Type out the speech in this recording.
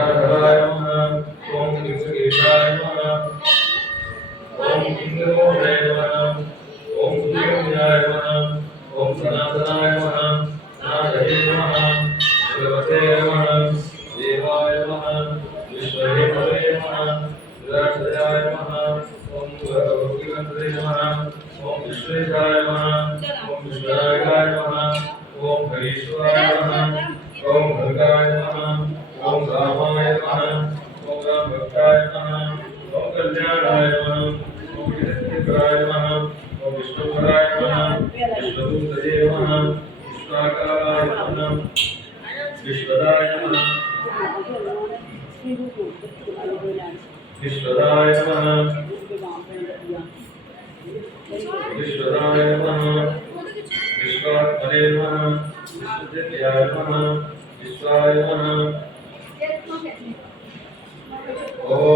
राघवाय नमः। ओम ऋषिकेशाय नमः। ओम इंद्रोदय नमः। ओम सूर्याय नमः। ओम सनातनाय नमः। नादये नमः। भगवते नमः। देवाय नमः। विश्वदेवाय नमः। विराजयाय नमः। ओम भगवते नमः। ओम विश्वेशाय नमः। ओम विश्वरागाय नमः। ओम हरीश्वराय नमः। ओम भद्राय नमः। ओम रामाय नमः। ओम राम भक्ताय नमः। ओम कल्याणाय नमः। ओम विष्णुपराय नमः। ओम विष्णुपराय नमः। विष्णुदूतये नमः। विश्वाकाराय नमः। विश्वदाय नमः। विश्वदाय नमः। विश्वदाय नमः। विश्वात्मने नमः। विश्वदित्याय नमः। विश्वाय नमः। ओम